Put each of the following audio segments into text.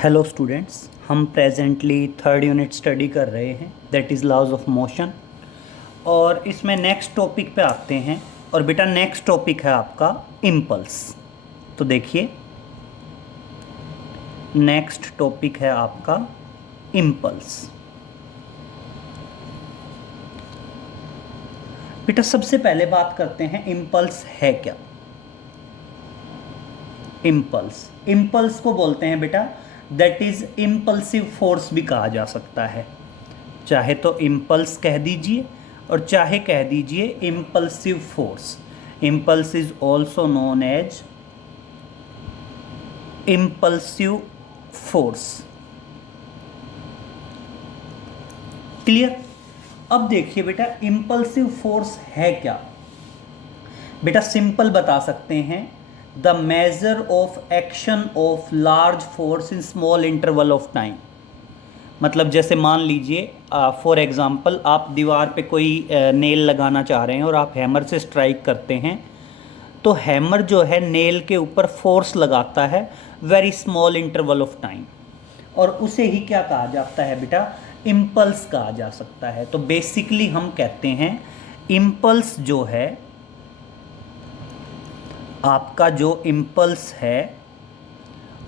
Hello students, हम presently third unit study कर रहे हैं, that is laws of motion. और इसमें नेक्स्ट टॉपिक पे आते हैं। और बेटा नेक्स्ट टॉपिक है आपका इम्पल्स। तो देखिए, नेक्स्ट टॉपिक है आपका इम्पल्स। बेटा सबसे पहले बात करते हैं इम्पल्स है क्या। इम्पल्स को बोलते हैं बेटा, दैट इज इम्पल्सिव फोर्स भी कहा जा सकता है। चाहे तो इम्पल्स कह दीजिए और चाहे कह दीजिए impulsive force. Impulse is also known as impulsive force. Clear. अब देखिए बेटा, इम्पल्सिव फोर्स है क्या। बेटा सिंपल बता सकते हैं, the measure of action of large force in small interval of time. मतलब जैसे मान लीजिए फॉर एग्जांपल आप दीवार पे कोई नेल लगाना चाह रहे हैं और आप हैमर से स्ट्राइक करते हैं, तो हैमर जो है नेल के ऊपर फोर्स लगाता है very small interval of time, और उसे ही क्या कहा जाता है बेटा, इम्पल्स कहा जा सकता है। तो बेसिकली हम कहते हैं इम्पल्स जो है, आपका जो इम्पल्स है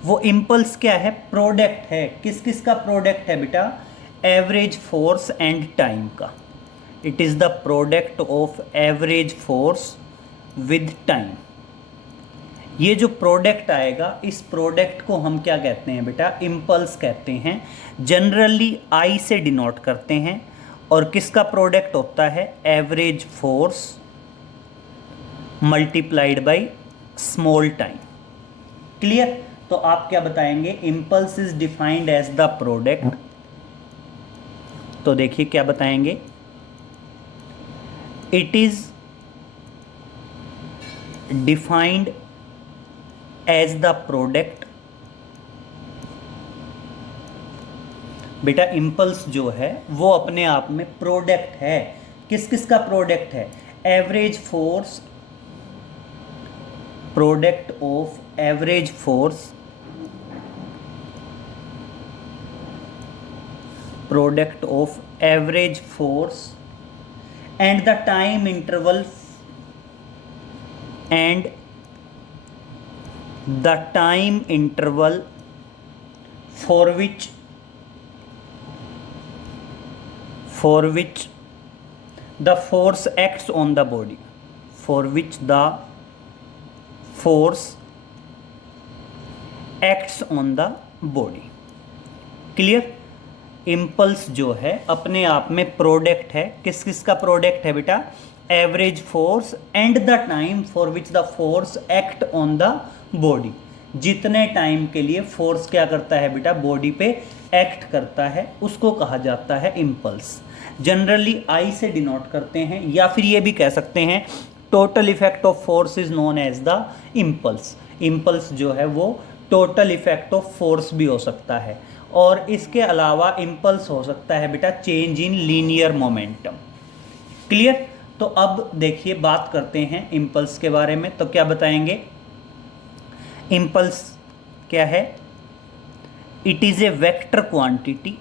वो इम्पल्स क्या है, प्रोडक्ट है। किस किस का प्रोडक्ट है बेटा, एवरेज फोर्स एंड टाइम का। It is the product of average force with time. ये जो प्रोडक्ट आएगा, इस प्रोडक्ट को हम क्या कहते हैं बेटा, इम्पल्स कहते हैं। जनरली आई से डिनोट करते हैं। और किसका प्रोडक्ट होता है, average force multiplied by small time. Clear. तो आप क्या बताएंगे, impulse is defined as the product. तो देखिए क्या बताएंगे, it is defined as the product. बेटा इम्पल्स जो है वो अपने आप में प्रोडक्ट है। किस किस का प्रोडक्ट है, average force, product of average force, product of average force and the time interval, and the time interval for which the force acts on the body, for which the force acts on the body। Clear. Impulse जो है अपने आप में product है। किस किस का product है बेटा, average force and the time for which the force act on the body. जितने टाइम के लिए फोर्स क्या करता है बेटा, बॉडी पे एक्ट करता है, उसको कहा जाता है इम्पल्स। जनरली आई से डिनोट करते हैं, या फिर ये भी कह सकते हैं total effect of force is known as the impulse. Impulse जो है वो टोटल इफेक्ट ऑफ फोर्स भी हो सकता है। और इसके अलावा इम्पल्स हो सकता है बेटा change in linear momentum. Clear. तो अब देखिए बात करते हैं इम्पल्स के बारे में। तो क्या बताएंगे, इम्पल्स क्या है, it is a vector quantity.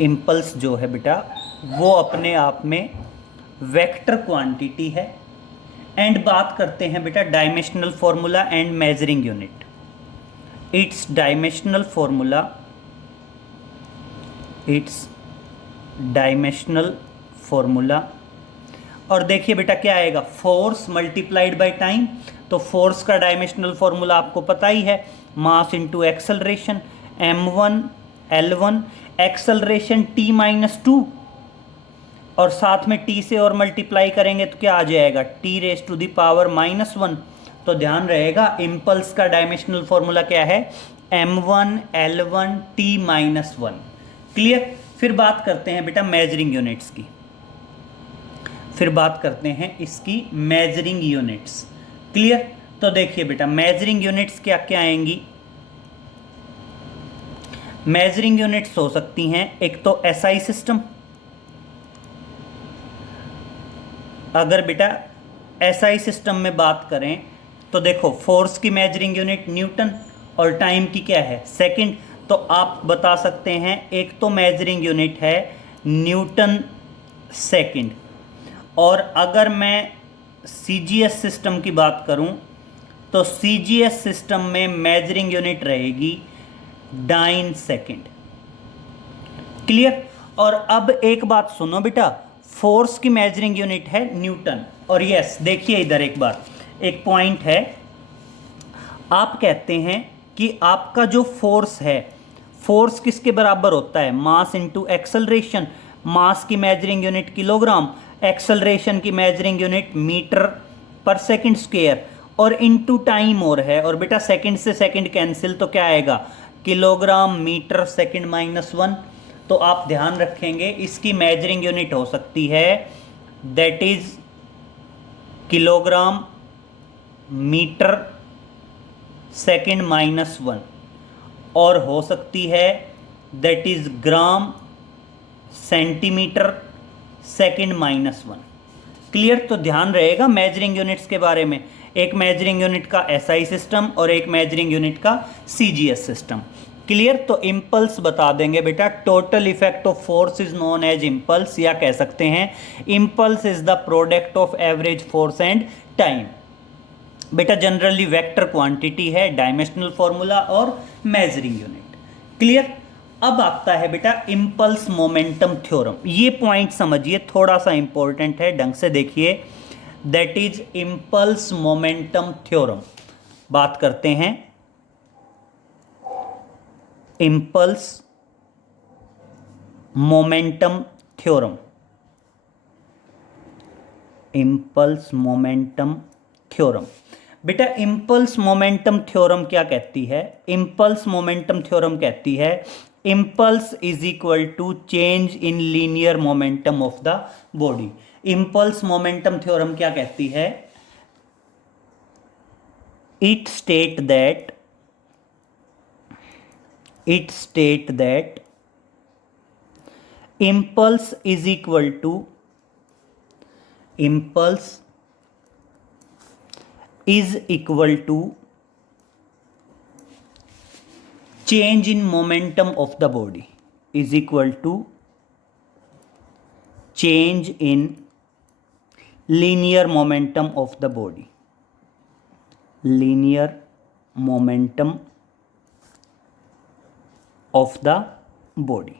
Impulse जो है बेटा वो अपने आप में वेक्टर क्वांटिटी है। एंड बात करते हैं बेटा dimensional formula and measuring unit. It's dimensional formula, it's dimensional formula. और देखिए बेटा क्या आएगा, फोर्स मल्टीप्लाइड बाय टाइम। तो फोर्स का डायमेंशनल फॉर्मूला आपको पता ही है, mass into acceleration, m1 l1, acceleration t-2, और साथ में t से और मल्टीप्लाई करेंगे तो क्या आ जाएगा, t⁻⁻⁻1। तो ध्यान रहेगा इम्पल्स का डायमेंशनल फॉर्मूला क्या है, m1 l1 t-1। क्लियर। फिर बात करते हैं बेटा मेजरिंग यूनिट्स की। फिर बात करते हैं इसकी मेजरिंग यूनिट्स। क्लियर। तो देखिए बेटा मेजरिंग यूनिट्स क्या क्या आएंगी। मेजरिंग यूनिट्स हो सकती हैं, एक तो एसआई सिस्टम। अगर बेटा एसआई सिस्टम में बात करें तो देखो फोर्स की मेजरिंग यूनिट न्यूटन और टाइम की क्या है सेकंड। तो आप बता सकते हैं एक तो मेजरिंग यूनिट है न्यूटन सेकंड, और अगर मैं सीजीएस सिस्टम की बात करूं तो सीजीएस सिस्टम में मेजरिंग यूनिट रहेगी डाइन सेकंड। क्लियर। और अब एक बात सुनो बेटा, फोर्स की मेजरिंग यूनिट है न्यूटन। और यस देखिए इधर एक बार एक पॉइंट है, आप कहते हैं कि आपका जो फोर्स है, फोर्स किसके बराबर होता है, मास इनटू एक्सेलरेशन। मास की मेजरिंग यूनिट किलोग्राम, एक्सेलरेशन की measuring unit metre per second square, और इनटू टाइम और है। और बेटा सेकंड से सेकंड कैंसिल तो क्या आएगा, kilogram metre second minus one. तो आप ध्यान रखेंगे इसकी मेजरिंग यूनिट हो सकती है that is kilogram metre second minus one, और हो सकती है that is gram centimetre second minus one. Clear. तो ध्यान रहेगा मेजरिंग यूनिट्स के बारे में, एक मेजरिंग यूनिट का एसआई सिस्टम और एक मेजरिंग यूनिट का सीजीएस सिस्टम। क्लियर। तो इम्पल्स बता देंगे बेटा, total effect of force is known as impulse, या कह सकते हैं impulse is the product of average force and time. बेटा जनरली वेक्टर क्वांटिटी है, डायमेंशनल फॉर्मूला और मेजरिंग यूनिट। क्लियर। अब आता है बेटा इम्पल्स मोमेंटम थ्योरम। ये पॉइंट समझिए, थोड़ा सा इंपॉर्टेंट है, ढंग से देखिए। That is impulse momentum theorem. बात करते हैं impulse momentum theorem. Impulse momentum theorem. बेटा इम्पल्स मोमेंटम थ्योरम क्या कहती है, इम्पल्स मोमेंटम थ्योरम कहती है impulse is equal to change in linear momentum of the body. Impulse momentum theorem क्या कहती है, it state that impulse is equal to change in momentum of the body, is equal to change in linear momentum of the body, linear momentum of the body।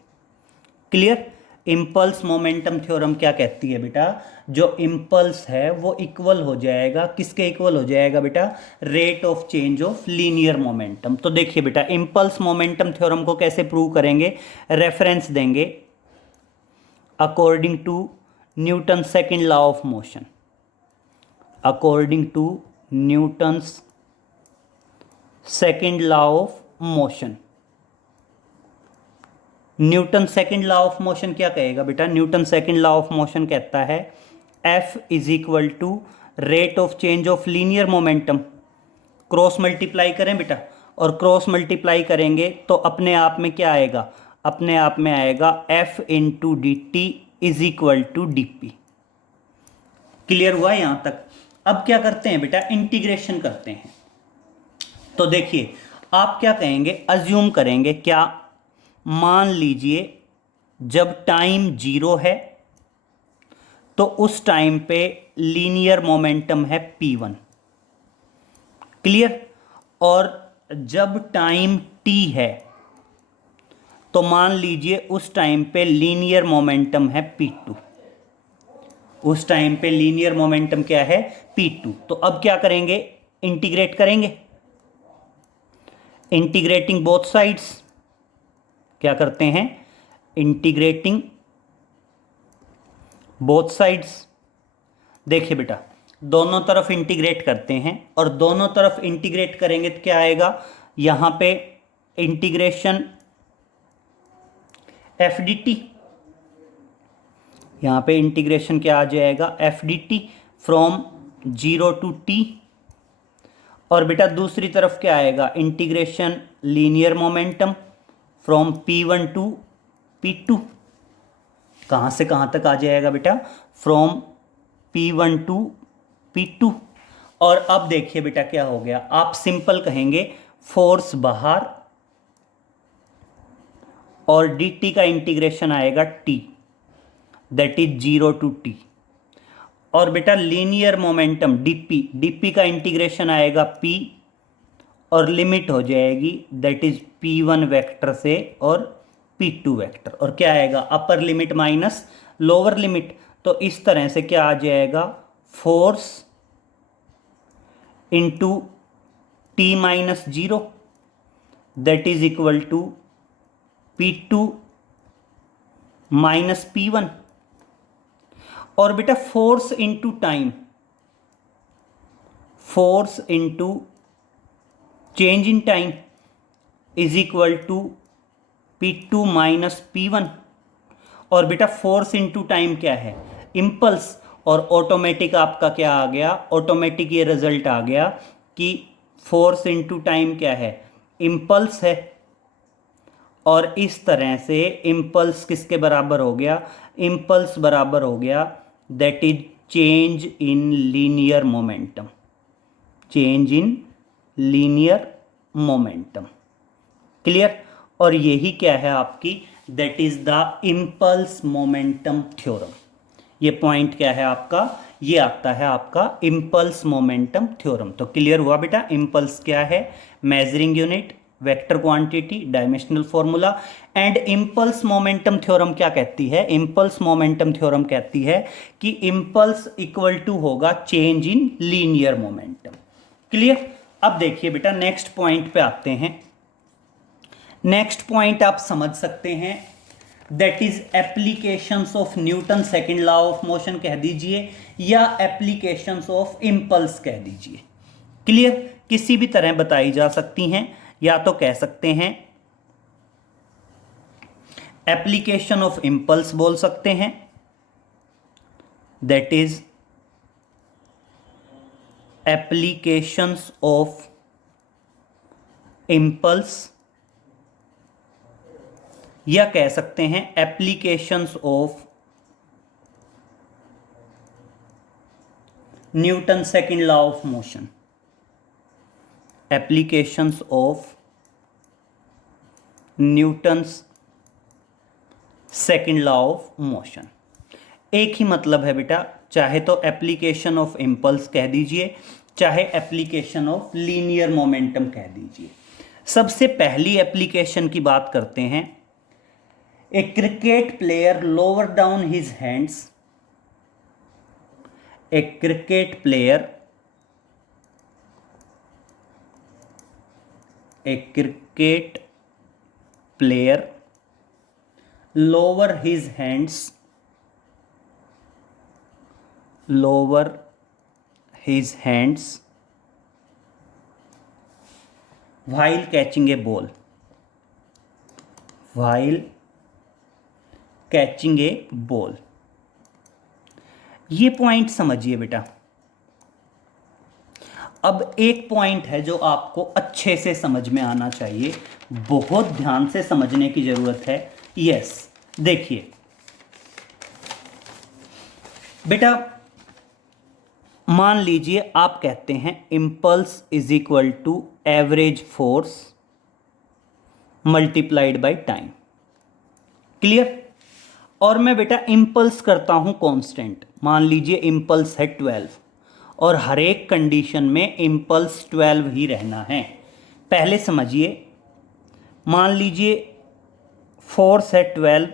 Clear. Impulse momentum theorem क्या कहती है बेटा, जो impulse है वो equal हो जाएगा, किसके इक्वल हो जाएगा बेटा, rate of change of linear momentum. तो देखिए बेटा इम्पल्स मोमेंटम थ्योरम को कैसे प्रूव करेंगे, रेफरेंस देंगे according to Newton second law of motion. According to Newton's second law of motion. Newton second law of motion क्या कहेगा बेटा, Newton second law of motion कहता है F is equal to rate of change of linear momentum. Cross multiply करें बेटा, और cross multiply करेंगे तो अपने आप में क्या आएगा, अपने आप में आएगा F into D T is equal to D P. Clear हुआ यहाँ तक। अब क्या करते हैं बेटा, इंटीग्रेशन करते हैं। तो देखिए आप क्या कहेंगे, अज्यूम करेंगे क्या, मान लीजिए जब टाइम 0 है तो उस टाइम पे लीनियर मोमेंटम है p1। क्लियर। और जब टाइम t है तो मान लीजिए उस टाइम पे लीनियर मोमेंटम है p2। उस टाइम पे लीनियर मोमेंटम क्या है, p2। तो अब क्या करेंगे, इंटीग्रेट करेंगे, इंटीग्रेटिंग बोथ साइड्स। क्या करते हैं, इंटीग्रेटिंग बोथ साइड्स। देखिए बेटा दोनों तरफ इंटीग्रेट करते हैं, और दोनों तरफ इंटीग्रेट करेंगे तो क्या आएगा, यहां पे इंटीग्रेशन एफ डी टी, यहां पे इंटीग्रेशन क्या आ जाएगा, F D T from 0 to T. और बेटा दूसरी तरफ क्या आएगा, integration linear momentum from P1 to P2। कहाँ से कहाँ तक आ जाएगा बेटा, फ्रॉम P1 टू P2। और अब देखिए बेटा क्या हो गया, आप सिंपल कहेंगे फोर्स बाहर, और dt का इंटीग्रेशन आएगा t, that is 0 to t। और बेटा लीनियर मोमेंटम dp का इंटीग्रेशन आएगा p, और लिमिट हो जाएगी दैट इज p1 वेक्टर से और p2 वेक्टर, और क्या आएगा upper limit minus lower limit. तो इस तरह से क्या आ जाएगा, force into t minus 0 that is equal to p2 minus p1। और बेटा force into time, force into change in time is equal to p2 minus p1। और बेटा फोर्स इंटू टाइम क्या है, इम्पल्स, और ऑटोमेटिक आपका क्या आ गया, ऑटोमेटिक ये रिजल्ट आ गया कि फोर्स इंटू टाइम क्या है, इम्पल्स है। और इस तरह से इम्पल्स किसके बराबर हो गया, इम्पल्स बराबर हो गया that is change in linear momentum, change in linear momentum. Clear. और यही क्या है आपकी, that is the impulse momentum theorem. ये पॉइंट क्या है आपका, ये आता है आपका इम्पल्स मोमेंटम थ्योरम। तो क्लियर हुआ बेटा, इम्पल्स क्या है, measuring unit, vector quantity, dimensional formula. And impulse momentum theorem क्या कहती है, इम्पल्स मोमेंटम थ्योरम कहती है कि इम्पल्स इक्वल टू होगा change in linear momentum. Clear. अब देखिए बेटा नेक्स्ट पॉइंट पे आते हैं। नेक्स्ट पॉइंट आप समझ सकते हैं, that is applications of Newton second law of motion कह दीजिए, या एप्लीकेशंस ऑफ इम्पल्स कह दीजिए। क्लियर। किसी भी तरह बताई जा सकती हैं, या तो कह सकते हैं एप्लीकेशन ऑफ इम्पल्स बोल सकते हैं, that is applications of impulse, या कह सकते हैं applications of Newton second law of motion, applications of Newton's second law of motion. एक ही मतलब है बेटा, चाहे तो एप्लीकेशन ऑफ इम्पल्स कह दीजिए, चाहे एप्लीकेशन ऑफ लीनियर मोमेंटम कह दीजिए। सबसे पहली एप्लीकेशन की बात करते हैं। A cricket player lower down his hands, a cricket player, a cricket player lower his hands, lower his hands while catching a ball, while catching a ball। ये point समझिए बेटा। अब एक पॉइंट है जो आपको अच्छे से समझ में आना चाहिए, बहुत ध्यान से समझने की जरूरत है। यस, देखिए बेटा, मान लीजिए आप कहते हैं impulse is equal to average force multiplied by time. Clear. और मैं बेटा इम्पल्स करता हूं कांस्टेंट, मान लीजिए इम्पल्स है 12, और हर एक कंडीशन में इम्पल्स 12 ही रहना है। पहले समझिए, मान लीजिए फोर्स है 12,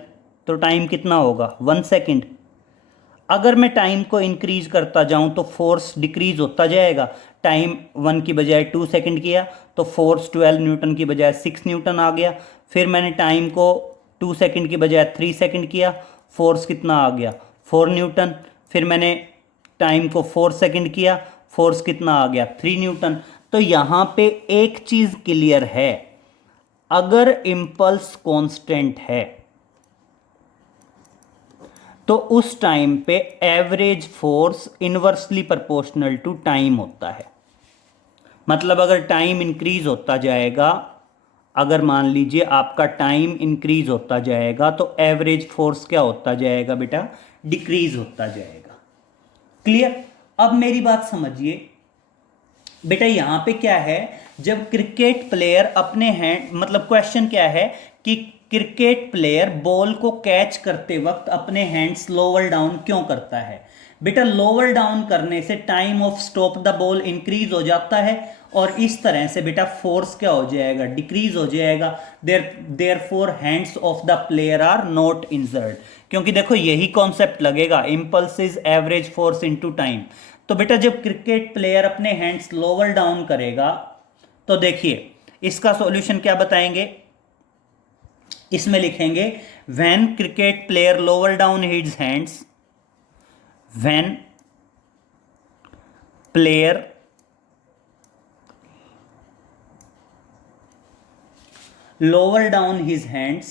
तो टाइम कितना होगा 1 सेकेंड। अगर मैं टाइम को इंक्रीज करता जाऊं तो फोर्स डिक्रीज होता जाएगा। टाइम 1 की बजाय 2 सेकेंड किया तो फोर्स 12 न्यूटन की बजाय 6 न्यूटन आ गया। फिर मैंने टाइम को 2 सेकेंड की बजाय 3 सेकेंड किया, फोर्स कितना आ गया 4 न्यूटन। फिर मैंने टाइम को 4 सेकेंड किया, फोर्स कितना आ गया 3 न्यूटन। तो यहाँ पे एक चीज़ क्लियर है, अगर इम्पल्स कांस्टेंट है तो उस टाइम पे average force inversely proportional to time होता है। मतलब अगर टाइम इंक्रीज होता जाएगा, अगर मान लीजिए आपका टाइम इंक्रीज होता जाएगा तो एवरेज फोर्स क्या होता जाएगा बेटा, डिक्रीज होता जाएगा। क्लियर। अब मेरी बात समझिए बेटा, यहां पे क्या है, जब क्रिकेट प्लेयर अपने हैंड, मतलब क्वेश्चन क्या है कि क्रिकेट प्लेयर बॉल को कैच करते वक्त अपने हैंड्स लोअर डाउन क्यों करता है। बेटा लोअर डाउन करने से time of stop the ball increase हो जाता है और इस तरह से बेटा फोर्स क्या हो जाएगा, डिक्रीज हो जाएगा। Therefore hands of the player are not injured. क्योंकि देखो यही कॉन्सेप्ट लगेगा, impulse is average force into time. तो बेटा जब क्रिकेट प्लेयर अपने हैंड्स लोअर डाउन करेगा तो देखिए इसका सॉल्यूशन क्या बताएंगे, इसमें लिखेंगे when cricket player lower down his hands, when player lower down his hands,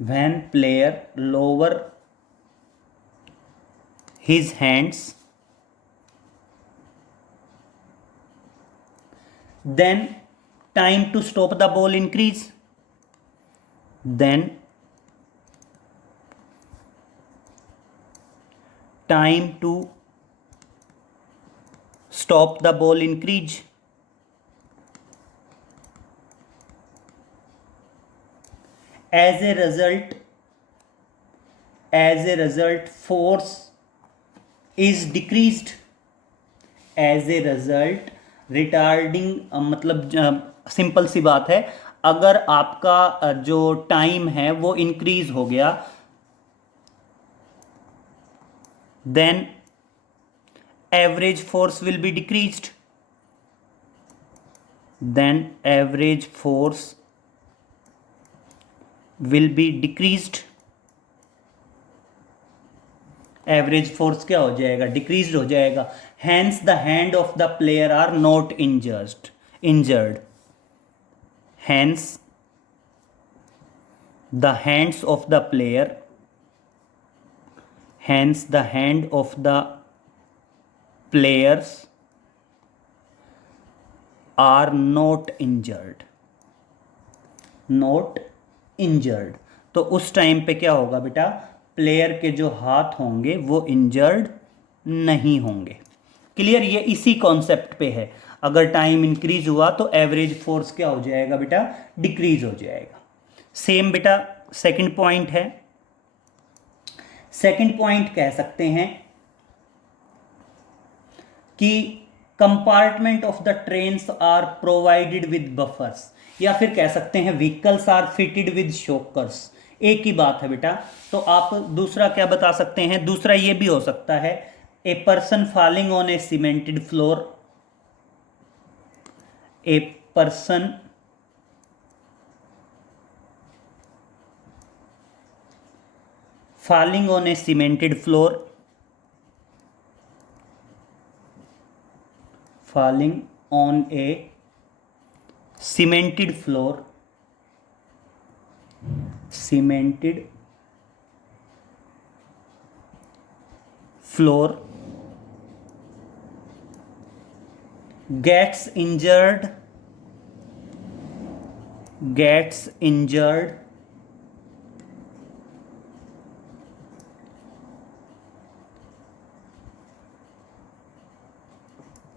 when player lower his hands, then time to stop the ball increase, then time to stop the ball increase, as a result force is decreased, as a result retarding, मतलब simple सी बात है, अगर आपका जो time है वो increase हो गया then average force will be decreased, then average force will be decreased, average force क्या हो जाएगा, डिक्रीज हो जाएगा। Hence the hand of the player are not injured, hence the hands of the player, hence the hand of the players are not injured, not injured. तो उस time पे क्या होगा बेटा, प्लेयर के जो हाथ होंगे वो इंजर्ड नहीं होंगे। क्लियर, ये इसी कॉन्सेप्ट पे है। अगर टाइम इंक्रीज हुआ तो एवरेज फोर्स क्या हो जाएगा बेटा, डिक्रीज हो जाएगा। सेम बेटा सेकंड पॉइंट है, सेकंड पॉइंट कह सकते हैं कि compartment of the trains are provided with buffers, या फिर कह सकते हैं vehicles are fitted with shockers. एक ही बात है बेटा। तो आप दूसरा क्या बता सकते हैं, दूसरा ये भी हो सकता है a person falling on A cemented floor, a person falling on a cemented floor, falling on a cemented floor, cemented floor, gets injured,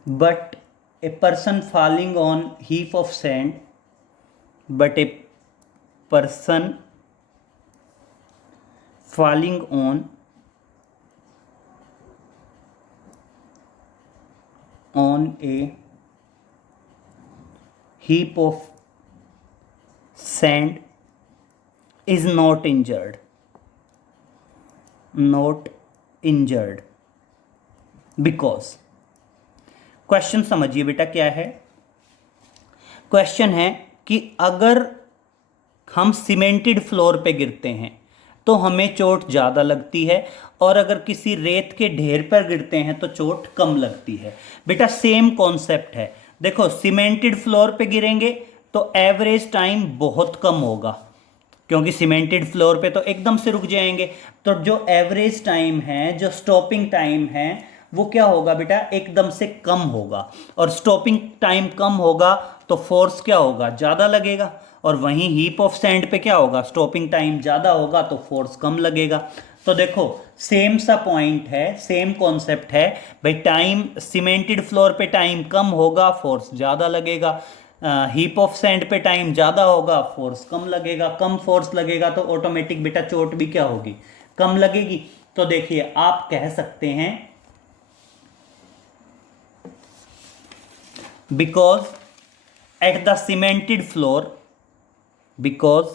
but a person falling on heap of sand, but a person falling on a heap of sand is not injured, because question समझिए बेटा क्या है। Question है कि अगर हम cemented floor पे गिरते हैं तो हमें चोट ज़्यादा लगती है, और अगर किसी रेत के ढेर पर गिरते हैं तो चोट कम लगती है। बेटा सेम कॉन्सेप्ट है। देखो सीमेंटेड फ्लोर पे गिरेंगे तो एवरेज टाइम बहुत कम होगा, क्योंकि सीमेंटेड फ्लोर पे तो एकदम से रुक जाएंगे। तो जो एवरेज टाइम है, जो स्टॉपिंग टाइम है, वो क्या होगा बेटा, एकदम से कम होगा। और स्टॉपिंग टाइम कम होगा तो फोर्स क्या होगा, ज़्यादा लगेगा। और वहीं हीप ऑफ सैंड पे क्या होगा, स्टॉपिंग टाइम ज़्यादा होगा तो फोर्स कम लगेगा। तो देखो सेम सा पॉइंट है, सेम कॉन्सेप्ट है भाई। टाइम सीमेंटेड फ्लोर पे टाइम कम होगा, फोर्स ज़्यादा लगेगा। हीप ऑफ सैंड पे टाइम ज़्यादा होगा, फोर्स कम लगेगा। कम फोर्स लगेगा तो ऑटोमेटिक बेटा चोट भी क्या होगी, कम लगेगी। तो देखिए आप कह सकते हैं because at the cemented floor, because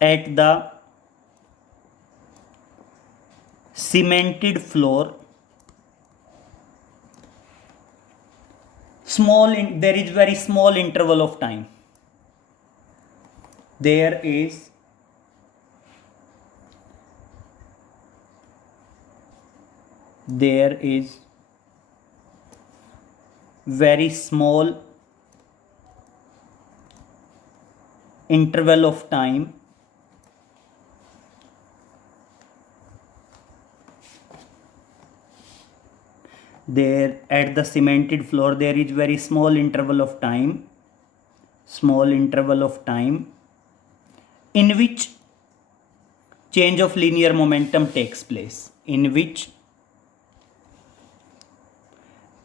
at the cemented floor there is very small interval of time, there is very small interval of time there at the cemented floor, there is very small interval of time in which change of linear momentum takes place, in which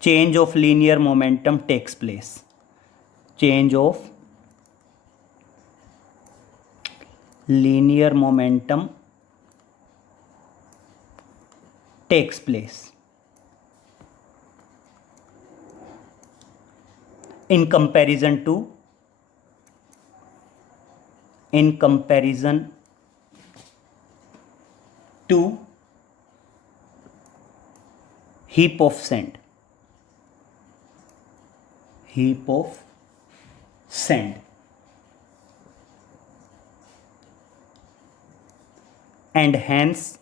change of linear momentum takes place, change of linear momentum takes place in comparison to heap of sand, and hence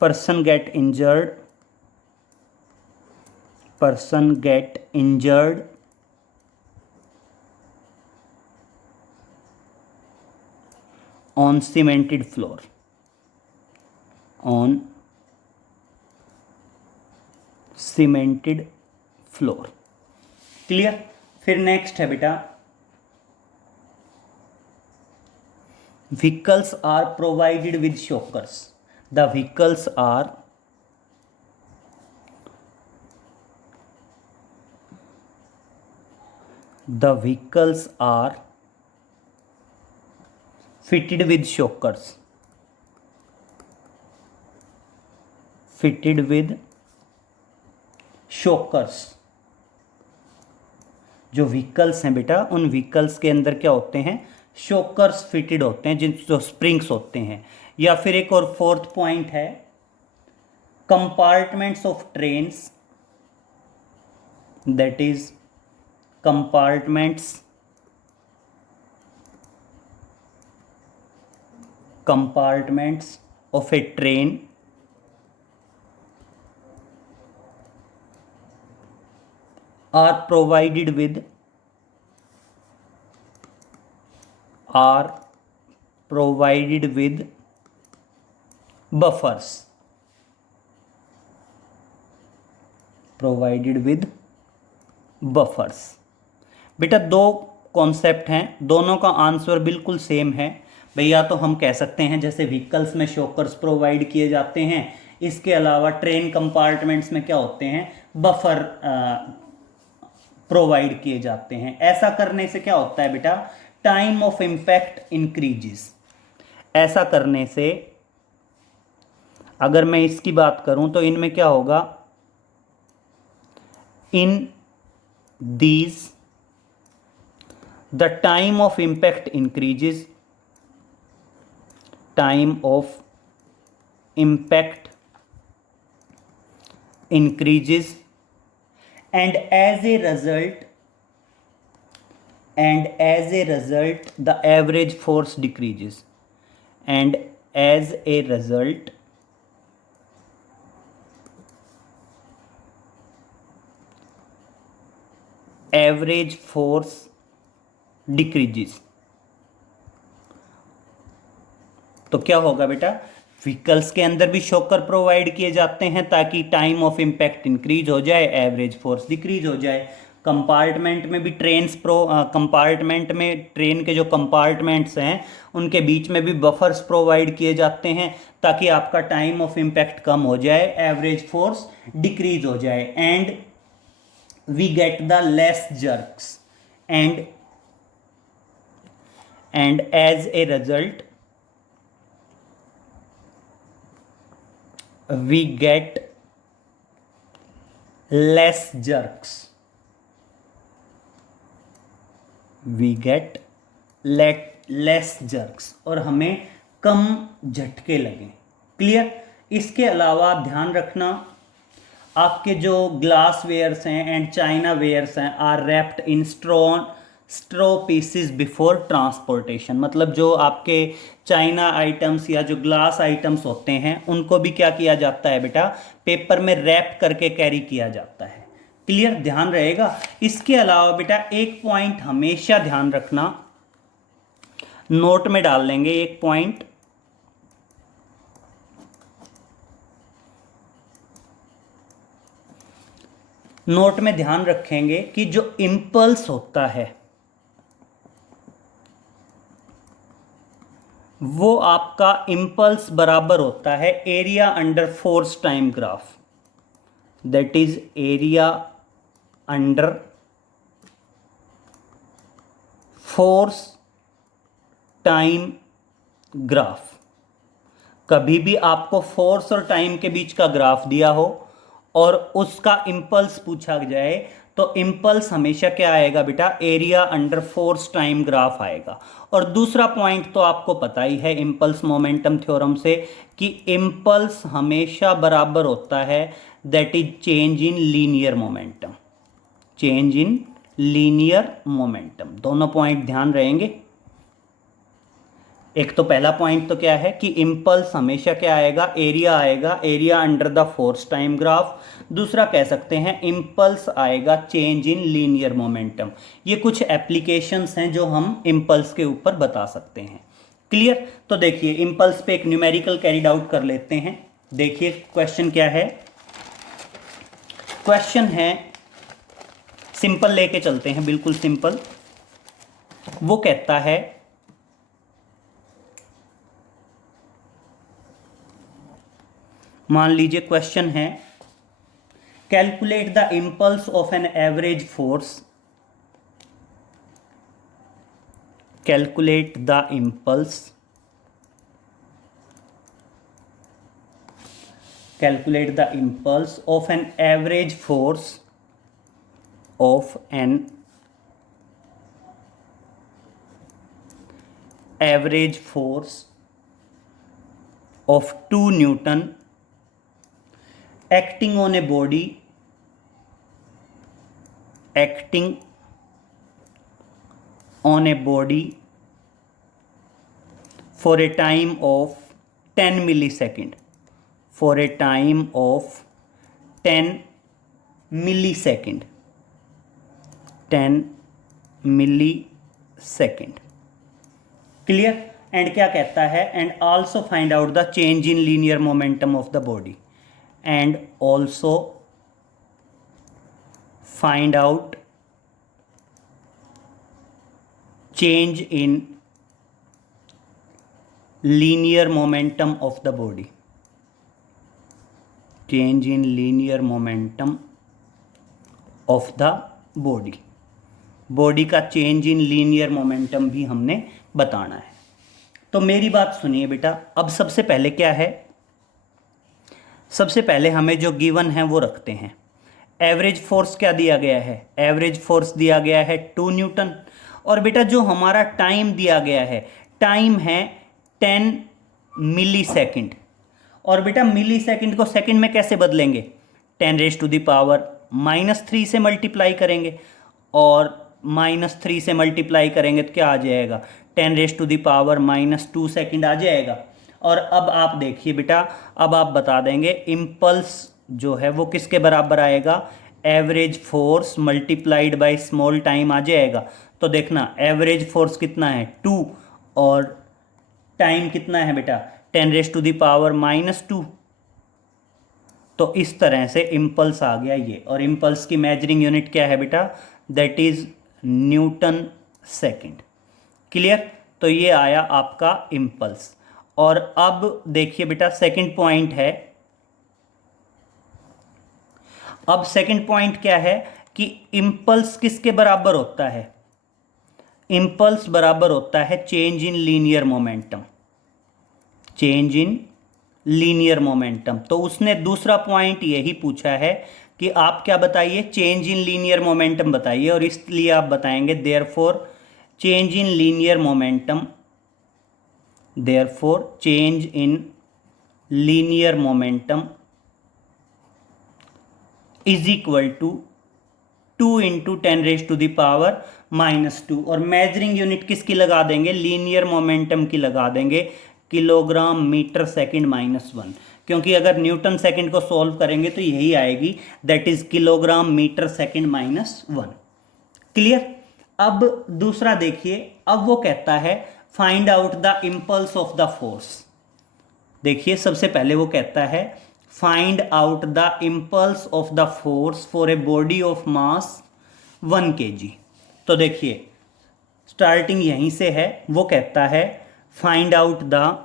person get injured on cemented floor, clear. फिर next है बेटा, vehicles are provided with shockers, the vehicles are fitted with shockers, जो vehicles हैं बेटा उन vehicles के अंदर क्या होते हैं, शॉकर्स फिटेड होते हैं, जिन जो स्प्रिंग्स होते हैं। या फिर एक और फोर्थ पॉइंट है, compartments of trains, that is compartments of a train are provided with buffers, बेटा दो कॉन्सेप्ट हैं, दोनों का आंसर बिल्कुल सेम है भैया। तो हम कह सकते हैं जैसे व्हीकल्स में शॉकर्स प्रोवाइड किए जाते हैं, इसके अलावा ट्रेन कंपार्टमेंट्स में क्या होते हैं, बफर प्रोवाइड किए जाते हैं। ऐसा करने से क्या होता है बेटा, टाइम ऑफ इम्पैक्ट इंक्रीजेस। ऐसा करने से अगर मैं इसकी बात करूं तो इनमें क्या होगा, इन these the time of impact increases, and as a result the average force decreases, and as a result average force decreases. तो क्या होगा बेटा, व्हीकल्स के अंदर भी शॉकर प्रोवाइड किए जाते हैं ताकि टाइम ऑफ इम्पैक्ट इंक्रीज हो जाए, एवरेज फोर्स डिक्रीज हो जाए। कंपार्टमेंट में भी कंपार्टमेंट में ट्रेन के जो कंपार्टमेंट्स हैं उनके बीच में भी बफर्स प्रोवाइड किए जाते हैं ताकि आपका टाइम ऑफ इम्पैक्ट कम हो जाए, एवरेज फोर्स डिक्रीज हो जाए, and we get the less jerks and as a result we get less jerks, और हमें कम झटके लगे। क्लियर। इसके अलावा ध्यान रखना आपके जो ग्लास वेयर्स हैं एंड चाइना वेयर्स हैं are wrapped in straw pieces before transportation, मतलब जो आपके चाइना आइटम्स या जो ग्लास आइटम्स होते हैं उनको भी क्या किया जाता है बेटा, पेपर में रैप करके कैरी किया जाता है। क्लियर, ध्यान रहेगा। इसके अलावा बेटा एक पॉइंट हमेशा ध्यान रखना, नोट में डाल लेंगे एक पॉइंट, नोट में ध्यान रखेंगे कि जो इंपल्स होता है वो आपका इंपल्स बराबर होता है area under force time graph, that is area under force time graph. कभी भी आपको फोर्स और टाइम के बीच का ग्राफ दिया हो और उसका इंपल्स पूछा जाए तो इंपल्स हमेशा क्या आएगा बेटा, area under force time graph आएगा। और दूसरा पॉइंट तो आपको पता ही है इंपल्स मोमेंटम थ्योरम से कि इंपल्स हमेशा बराबर होता है that is change in linear momentum, change in linear momentum. दोनों पॉइंट ध्यान रहेंगे। एक तो पहला पॉइंट तो क्या है कि इंपल्स हमेशा क्या आएगा, आएगा area under the force time graph. दूसरा कह सकते हैं इंपल्स आएगा चेंज इन लीनियर मोमेंटम। ये कुछ एप्लीकेशंस हैं जो हम इंपल्स के ऊपर बता सकते हैं। क्लियर। तो देखिए इंपल्स पे एक न्यूमेरिकल कैरिड आउट कर लेते हैं। देखिए क्वेश्चन क्या है, क्वेश्चन है सिंपल लेके चलते हैं, बिल्कुल सिंपल। वो कहता है मान लीजिए क्वेश्चन है calculate the impulse of an average force, calculate the impulse, calculate the impulse of an average force of an average force of 2 Newton acting on a body, acting on a body for a time of 10 millisecond, for a time of 10 millisecond, 10 millisecond। Clear. And क्या कहता है, and also find out the change in linear momentum of the body, and also find out change in linear momentum of the body, change in linear momentum of the body. Body का change in linear momentum भी हमने बताना है। तो मेरी बात सुनिए बेटा, अब सबसे पहले क्या है, सबसे पहले हमें जो गिवन है वो रखते हैं। एवरेज फोर्स क्या दिया गया है, एवरेज फोर्स दिया गया है 2 न्यूटन। और बेटा जो हमारा टाइम दिया गया है, टाइम है 10 मिली सेकेंड। और बेटा मिली सेकेंड को सेकेंड में कैसे बदलेंगे, 10⁻³ से मल्टीप्लाई करेंगे, और -3 से मल्टीप्लाई करेंगे तो क्या आ जाएगा, 10⁻² सेकेंड आ जाएगा। और अब आप देखिए बेटा, अब आप बता देंगे इम्पल्स जो है वो किसके बराबर आएगा, average force multiplied by small time आ जाएगा। तो देखना एवरेज फोर्स कितना है 2 और टाइम कितना है बेटा 10⁻⁻²। तो इस तरह से इम्पल्स आ गया ये, और इम्पल्स की मेजरिंग यूनिट क्या है बेटा, that is Newton second. Clear. तो ये आया आपका इम्पल्स। और अब देखिए बेटा सेकंड पॉइंट है, अब सेकंड पॉइंट क्या है कि इम्पल्स किसके बराबर होता है, इम्पल्स बराबर होता है change in linear momentum, change in linear momentum. तो उसने दूसरा पॉइंट यही पूछा है कि आप क्या बताइए, चेंज इन लीनियर मोमेंटम बताइए, और इसलिए आप बताएंगे therefore change in linear momentum, therefore change in linear momentum is equal to 2 × 10⁻⁻²। और मेजरिंग यूनिट किसकी लगा देंगे, लीनियर मोमेंटम की लगा देंगे, किलोग्राम मीटर सेकंड -1, क्योंकि अगर न्यूटन सेकंड को सॉल्व करेंगे तो यही आएगी, that is kilogram metre second -1। Clear. अब दूसरा देखिए, अब वो कहता है find out the impulse of the force. देखिए सबसे पहले वो कहता है find out the impulse of the force for a body of mass 1 kg। तो देखिए स्टार्टिंग यहीं से है, वो कहता है find out the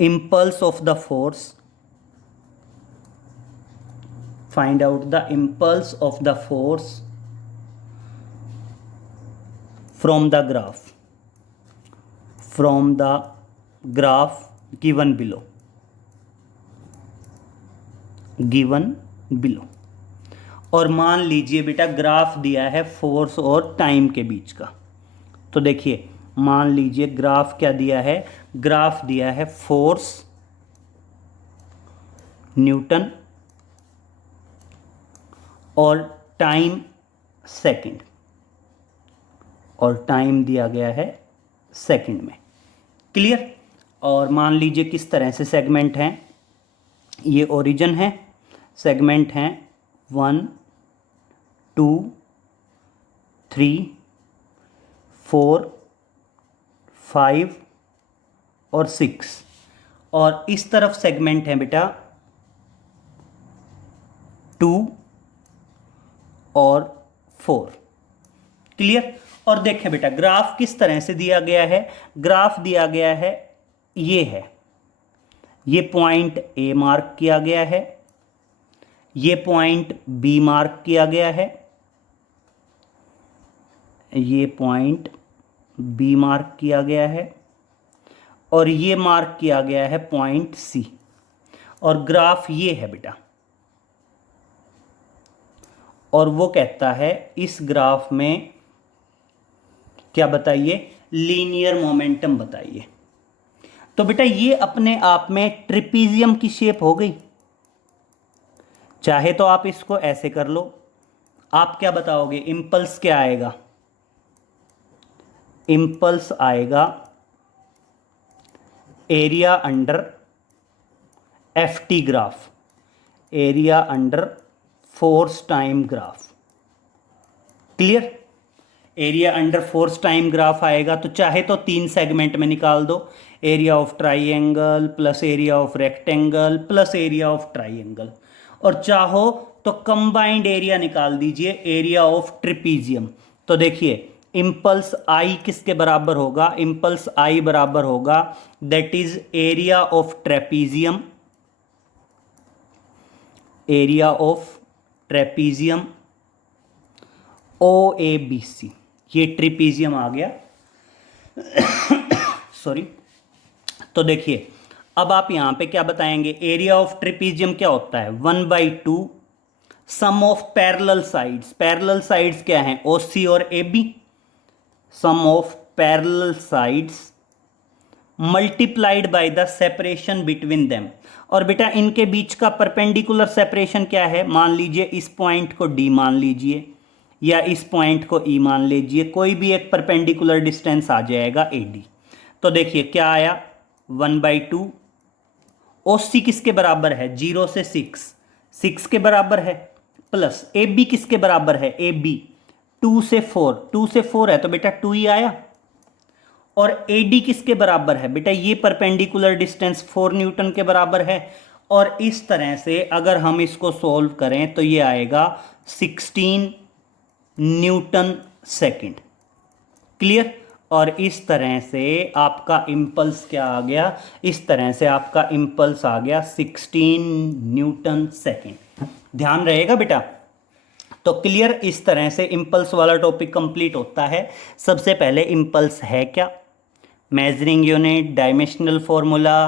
impulse of the force, find out the impulse of the force from the graph given below, और मान लीजिए बेटा ग्राफ दिया है फोर्स और टाइम के बीच का। तो देखिए मान लीजिए ग्राफ क्या दिया है, ग्राफ दिया है फोर्स न्यूटन और टाइम सेकंड, और टाइम दिया गया है सेकंड में। क्लियर। और मान लीजिए किस तरह से सेगमेंट हैं, ये ओरिजिन है, सेगमेंट हैं 1 2 3 4 5 और 6, और इस तरफ सेगमेंट है बेटा 2 और 4। क्लियर। और देखें बेटा ग्राफ किस तरह से दिया गया है, ग्राफ दिया गया है ये है, ये पॉइंट ए मार्क किया गया है, ये पॉइंट बी मार्क किया गया है, ये पॉइंट बी मार्क किया गया है, और ये मार्क किया गया है पॉइंट सी, और ग्राफ ये है बेटा। और वो कहता है इस ग्राफ में क्या बताइए, लीनियर मोमेंटम बताइए। तो बेटा ये अपने आप में ट्रिपीजियम की शेप हो गई। चाहे तो आप इसको ऐसे कर लो, आप क्या बताओगे इम्पल्स क्या आएगा, इम्पल्स आएगा area under FT graph, area under force time graph. Clear. Area under force time graph आएगा, तो चाहे तो 3 सेगमेंट में निकाल दो, area of triangle plus area of rectangle plus area of triangle, और चाहो तो कंबाइंड एरिया निकाल दीजिए, एरिया ऑफ ट्रिपीजियम। तो देखिए इम्पल्स आई किसके बराबर होगा, इम्पल्स आई बराबर होगा that is area of trapezium, area of trapezium OABC, ये ट्रिपीजियम आ गया सॉरी। तो देखिए अब आप यहां पे क्या बताएंगे, एरिया ऑफ ट्रिपीजियम क्या होता है 1/2 sum of parallel sides, parallel sides क्या हैं OC और AB, sum of parallel sides multiplied by the separation between them. और बेटा इनके बीच का परपेंडिकुलर सेपरेशन क्या है, मान लीजिए इस पॉइंट को D मान लीजिए या इस पॉइंट को E मान लीजिए, कोई भी एक परपेंडिकुलर डिस्टेंस आ जाएगा AD। तो देखिए क्या आया 1/2, OC किसके बराबर है 0 से 6 के बराबर है, प्लस ए बी किसके बराबर है, ए बी 2 से 4, 2 से 4 है तो बेटा 2 ही आया। और ए डी किसके बराबर है बेटा, ये परपेंडिकुलर डिस्टेंस 4 न्यूटन के बराबर है। और इस तरह से अगर हम इसको सॉल्व करें तो ये आएगा 16 न्यूटन सेकंड। क्लियर। और इस तरह से आपका इम्पल्स क्या आ गया, इस तरह से आपका इम्पल्स आ गया 16 न्यूटन सेकंड। ध्यान रहेगा बेटा। तो क्लियर, इस तरह से इम्पल्स वाला टॉपिक कंप्लीट होता है। सबसे पहले इम्पल्स है क्या, मेजरिंग यूनिट, डायमेंशनल फॉर्मूला,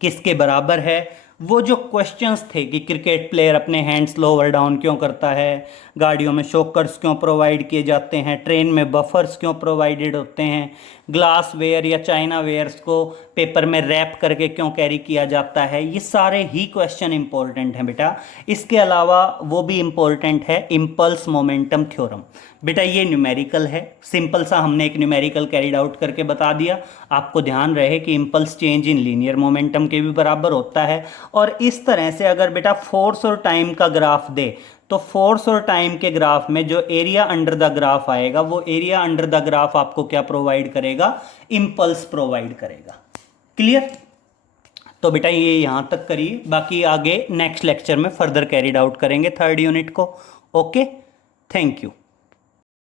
किसके बराबर है, वो जो क्वेश्चंस थे कि क्रिकेट प्लेयर अपने हैंड्स लोअर डाउन क्यों करता है, गाड़ियों में शॉकर्स क्यों प्रोवाइड किए जाते हैं, ट्रेन में बफर्स क्यों प्रोवाइडेड होते हैं, ग्लास वेयर या चाइना वेयर्स को पेपर में रैप करके क्यों कैरी किया जाता है, ये सारे ही क्वेश्चन इंपॉर्टेंट हैं बेटा। इसके अलावा वो भी इंपॉर्टेंट है इम्पल्स मोमेंटम थ्योरम। बेटा ये न्यूमेरिकल है, सिंपल सा हमने एक न्यूमेरिकल कैरिड आउट करके बता दिया। आपको ध्यान रहे कि impulse change in linear momentum के भी बराबर होता है। और इस तरह से अगर बेटा फोर्स और टाइम का ग्राफ दे तो फोर्स और टाइम के ग्राफ में जो एरिया अंडर द ग्राफ आएगा वो एरिया अंडर द ग्राफ आपको क्या प्रोवाइड करेगा, इम्पल्स प्रोवाइड करेगा। क्लियर। तो बेटा ये यहां तक करिए, बाकी आगे नेक्स्ट लेक्चर में फर्दर कैरिड आउट करेंगे थर्ड यूनिट को। Okay, thank you.